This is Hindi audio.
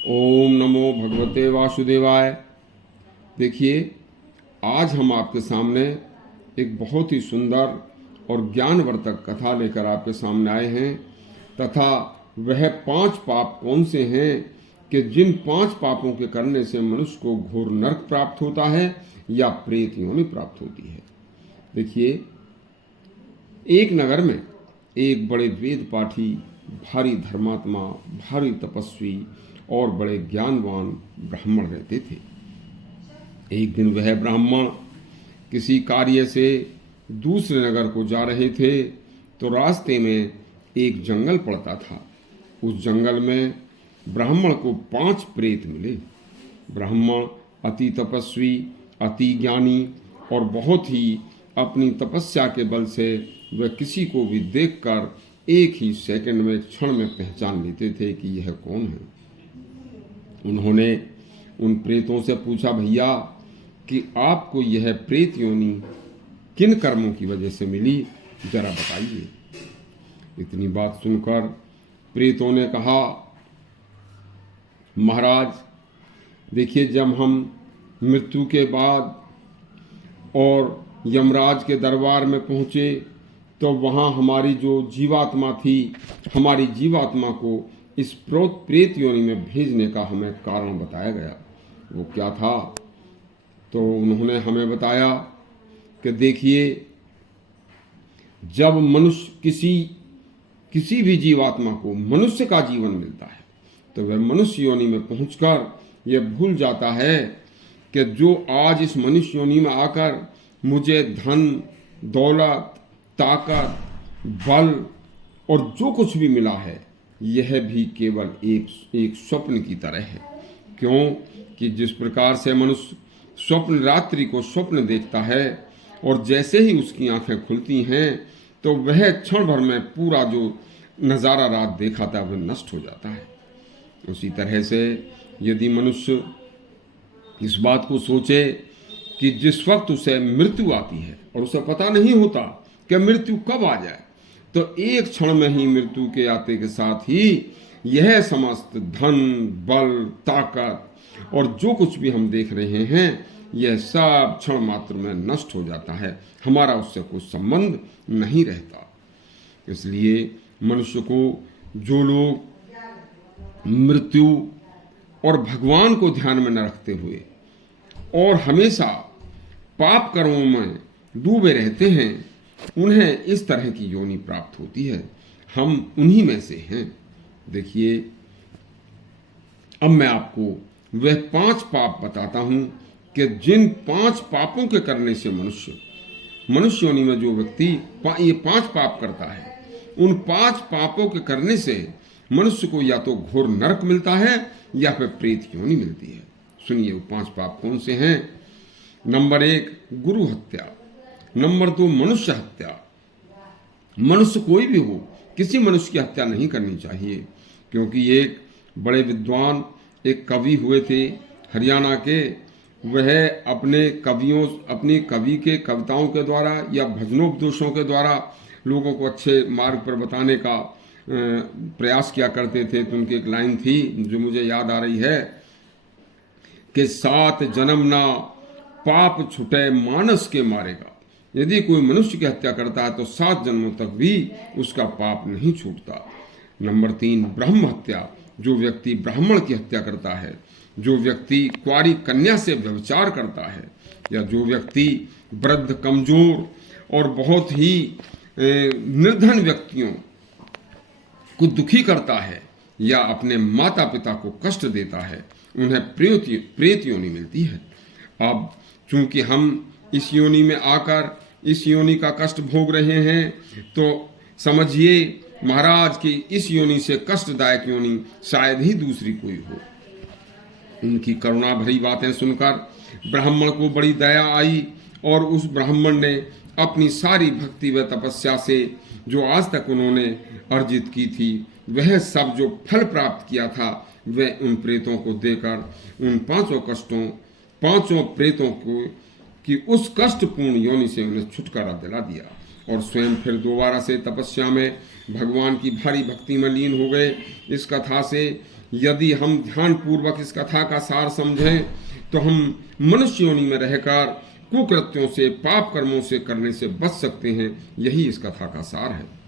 ओम नमो भगवते वासुदेवाय। देखिए, आज हम आपके सामने एक बहुत ही सुंदर और ज्ञानवर्धक कथा लेकर आपके सामने आए हैं तथा वह 5 पाप कौन से हैं कि जिन 5 पापों के करने से मनुष्य को घोर नरक प्राप्त होता है या प्रेत योनि प्राप्त होती है। देखिए, एक नगर में एक बड़े वेद पाठी, भारी धर्मात्मा, भारी तपस्वी और बड़े ज्ञानवान ब्राह्मण रहते थे। एक दिन वह ब्राह्मण किसी कार्य से दूसरे नगर को जा रहे थे तो रास्ते में एक जंगल पड़ता था। उस जंगल में ब्राह्मण को 5 प्रेत मिले। ब्राह्मण अति तपस्वी, अति ज्ञानी और बहुत ही अपनी तपस्या के बल से वह किसी को भी देखकर एक ही सेकंड में, क्षण में पहचान लेते थे कि यह कौन है। उन्होंने उन प्रेतों से पूछा, भैया कि आपको यह प्रेत योनि किन कर्मों की वजह से मिली, जरा बताइए। इतनी बात सुनकर प्रेतों ने कहा, महाराज देखिए, जब हम मृत्यु के बाद और यमराज के दरबार में पहुंचे तो वहां हमारी जो जीवात्मा थी, हमारी जीवात्मा को इस प्रेत योनि में भेजने का हमें कारण बताया गया। वो क्या था? तो उन्होंने हमें बताया कि देखिए, जब मनुष्य किसी भी जीवात्मा को मनुष्य का जीवन मिलता है तो वह मनुष्य योनि में पहुंचकर यह भूल जाता है कि जो आज इस मनुष्य योनि में आकर मुझे धन, दौलत, ताकत, बल और जो कुछ भी मिला है, यह भी केवल एक स्वप्न की तरह है। क्यों कि जिस प्रकार से मनुष्य स्वप्न रात्रि को स्वप्न देखता है और जैसे ही उसकी आंखें खुलती हैं तो वह क्षण भर में पूरा जो नज़ारा रात देखा था वह नष्ट हो जाता है। उसी तरह से यदि मनुष्य इस बात को सोचे कि जिस वक्त उसे मृत्यु आती है और उसे पता नहीं होता कि मृत्यु कब आ जाए, तो एक क्षण में ही मृत्यु के आते के साथ ही यह समस्त धन, बल, ताकत और जो कुछ भी हम देख रहे हैं, यह सब क्षण मात्र में नष्ट हो जाता है। हमारा उससे कोई संबंध नहीं रहता। इसलिए मनुष्य को जो लोग मृत्यु और भगवान को ध्यान में न रखते हुए और हमेशा पाप कर्मों में डूबे रहते हैं, उन्हें इस तरह की योनि प्राप्त होती है। हम उन्हीं में से हैं। देखिए, अब मैं आपको वह 5 पाप बताता हूं कि जिन 5 पापों के करने से मनुष्य योनि में जो व्यक्ति ये 5 पाप करता है, उन 5 पापों के करने से मनुष्य को या तो घोर नरक मिलता है या फिर प्रेत योनि मिलती है। सुनिए, वो 5 पाप कौन से हैं। नंबर 1, गुरु हत्या। नंबर 2, मनुष्य हत्या। मनुष्य कोई भी हो, किसी मनुष्य की हत्या नहीं करनी चाहिए, क्योंकि एक बड़े विद्वान, एक कवि हुए थे हरियाणा के। वह अपनी कवि के कविताओं के द्वारा या भजनोपदेशों के द्वारा लोगों को अच्छे मार्ग पर बताने का प्रयास किया करते थे। तो उनकी एक लाइन थी जो मुझे याद आ रही है कि 7 जन्म ना पाप छुटे मानस के मारेगा। यदि कोई मनुष्य की हत्या करता है तो 7 जन्मों तक भी उसका पाप नहीं छूटता। नंबर 3, ब्रह्म हत्या। जो व्यक्ति ब्राह्मण की हत्या करता है, जो व्यक्ति कुंवारी कन्या से व्यभिचार करता है, या जो व्यक्ति वृद्ध, कमजोर और बहुत ही निर्धन व्यक्तियों को दुखी करता है या अपने माता पिता को कष्ट देता है, उन्हें प्रेत योनि मिलती है। अब चूंकि हम इस योनि में आकर इस योनि का कष्ट भोग रहे हैं, तो समझिए महाराज कि इस योनि से कष्टदायक योनि शायद ही दूसरी कोई हो। उनकी करुणा भरी बातें सुनकर ब्राह्मण को बड़ी दया आई और उस ब्राह्मण ने अपनी सारी भक्ति व तपस्या से जो आज तक उन्होंने अर्जित की थी, वह सब जो फल प्राप्त किया था, वह उन प्रेतों को देकर उन 5 प्रेतों को कि उस कष्टपूर्ण योनि से उन्हें छुटकारा दिला दिया। और स्वयं फिर दोबारा से तपस्या में भगवान की भारी भक्ति में लीन हो गए। इस कथा से यदि हम ध्यान पूर्वक इस कथा का सार समझें तो हम मनुष्य योनि में रहकर कुकृत्यों से, पाप कर्मों से करने से बच सकते हैं। यही इस कथा का सार है।